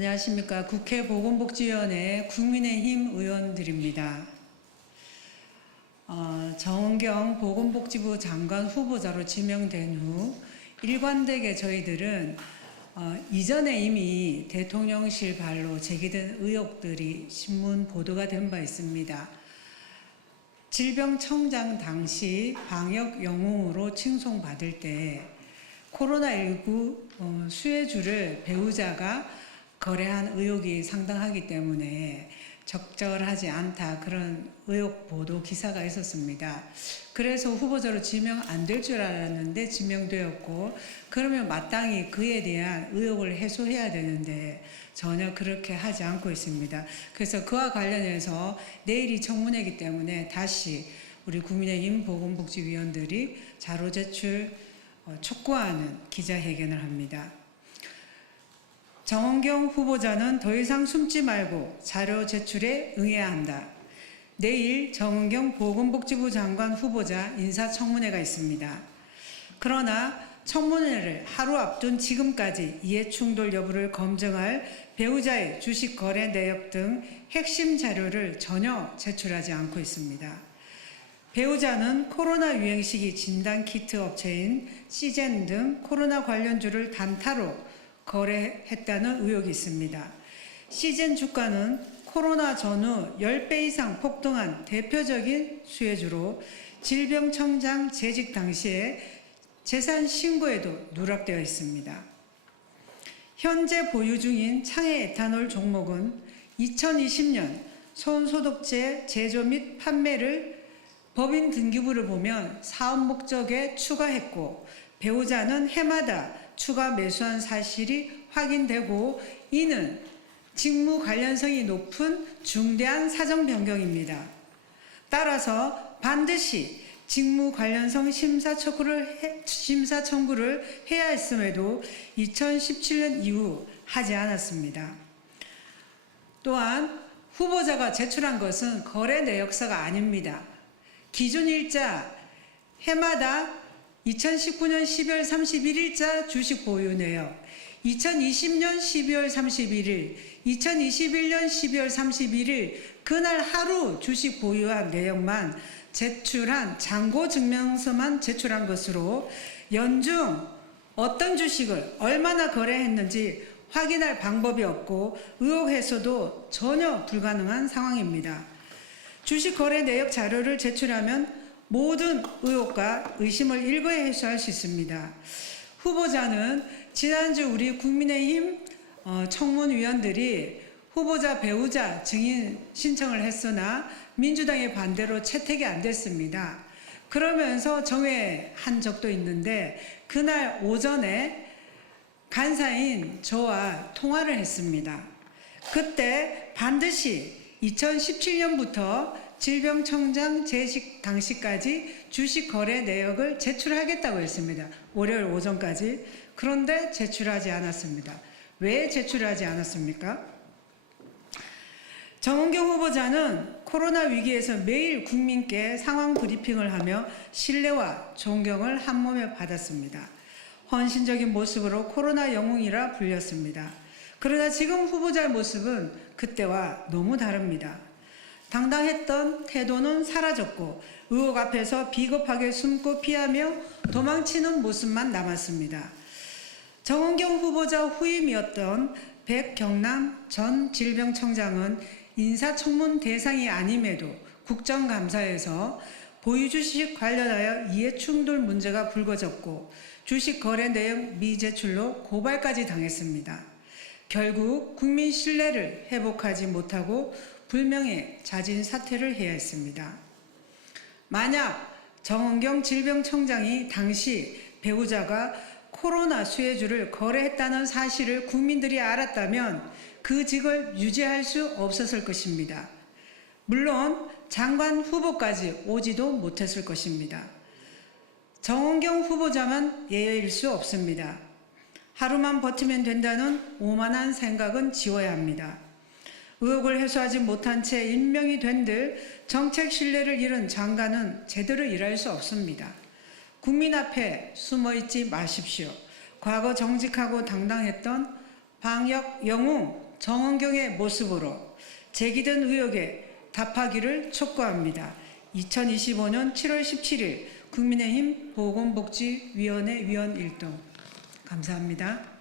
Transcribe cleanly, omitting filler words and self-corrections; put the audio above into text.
안녕하십니까. 국회 보건복지위원회 국민의힘 의원들입니다. 정은경 보건복지부 장관 후보자로 지명된 후 일관되게 저희들은 이전에 이미 대통령실 발로 제기된 의혹들이 신문 보도가 된 바 있습니다. 질병청장 당시 방역 영웅으로 칭송받을 때 코로나19 수혜주를 배우자가 거래한 의혹이 상당하기 때문에 적절하지 않다, 그런 의혹 보도 기사가 있었습니다. 그래서 후보자로 지명 안 될 줄 알았는데 지명되었고, 그러면 마땅히 그에 대한 의혹을 해소해야 되는데 전혀 그렇게 하지 않고 있습니다. 그래서 그와 관련해서 내일이 청문회이기 때문에 다시 우리 국민의힘 보건복지위원들이 자료 제출 촉구하는 기자회견을 합니다. 정은경 후보자는 더 이상 숨지 말고 자료 제출에 응해야 한다. 내일 정은경 보건복지부 장관 후보자 인사청문회가 있습니다. 그러나 청문회를 하루 앞둔 지금까지 이해충돌 여부를 검증할 배우자의 주식 거래 내역 등 핵심 자료를 전혀 제출하지 않고 있습니다. 배우자는 코로나 유행 시기 진단키트 업체인 시젠 등 코로나 관련주를 단타로 거래했다는 의혹이 있습니다. 시젠 주가는 코로나 전후 10배 이상 폭등한 대표적인 수혜주로 질병청장 재직 당시에 재산 신고에도 누락되어 있습니다. 현재 보유 중인 창해 에탄올 종목은 2020년 손소독제 제조 및 판매를 법인 등기부를 보면 사업 목적에 추가했고, 배우자는 해마다 추가 매수한 사실이 확인되고, 이는 직무 관련성이 높은 중대한 사정 변경입니다. 따라서 반드시 직무 관련성 심사 청구를 해야 했음에도 2017년 이후 하지 않았습니다. 또한 후보자가 제출한 것은 거래 내역서가 아닙니다. 기준 일자 해마다 2019년 12월 31일자 주식 보유 내역, 2020년 12월 31일, 2021년 12월 31일 그날 하루 주식 보유한 내역만 제출한 잔고 증명서만 제출한 것으로 연중 어떤 주식을 얼마나 거래했는지 확인할 방법이 없고 의혹 해소도 전혀 불가능한 상황입니다. 주식 거래 내역 자료를 제출하면 모든 의혹과 의심을 일거에 해소할 수 있습니다. 후보자는 지난주 우리 국민의힘 청문위원들이 후보자 배우자 증인 신청을 했으나 민주당의 반대로 채택이 안 됐습니다. 그러면서 정회한 적도 있는데 그날 오전에 간사인 저와 통화를 했습니다. 그때 반드시 2017년부터 질병청장 재직 당시까지 주식 거래 내역을 제출하겠다고 했습니다. 월요일 오전까지. 그런데 제출하지 않았습니다. 왜 제출하지 않았습니까? 정은경 후보자는 코로나 위기에서 매일 국민께 상황 브리핑을 하며 신뢰와 존경을 한몸에 받았습니다. 헌신적인 모습으로 코로나 영웅이라 불렸습니다. 그러나 지금 후보자의 모습은 그때와 너무 다릅니다. 당당했던 태도는 사라졌고 의혹 앞에서 비겁하게 숨고 피하며 도망치는 모습만 남았습니다. 정은경 후보자 후임이었던 백경남 전 질병청장은 인사청문 대상이 아님에도 국정감사에서 보유주식 관련하여 이해충돌 문제가 불거졌고 주식 거래 내역 미제출로 고발까지 당했습니다. 결국 국민 신뢰를 회복하지 못하고 불명예 자진 사퇴를 해야 했습니다. 만약 정은경 질병청장이 당시 배우자가 코로나 수혜주를 거래했다는 사실을 국민들이 알았다면 그 직을 유지할 수 없었을 것입니다. 물론 장관 후보까지 오지도 못했을 것입니다. 정은경 후보자만 예외일 수 없습니다. 하루만 버티면 된다는 오만한 생각은 지워야 합니다. 의혹을 해소하지 못한 채 임명이 된들 정책 신뢰를 잃은 장관은 제대로 일할 수 없습니다. 국민 앞에 숨어있지 마십시오. 과거 정직하고 당당했던 방역 영웅 정원경의 모습으로 제기된 의혹에 답하기를 촉구합니다. 2025년 7월 17일 국민의힘 보건복지위원회 위원 1동. 감사합니다.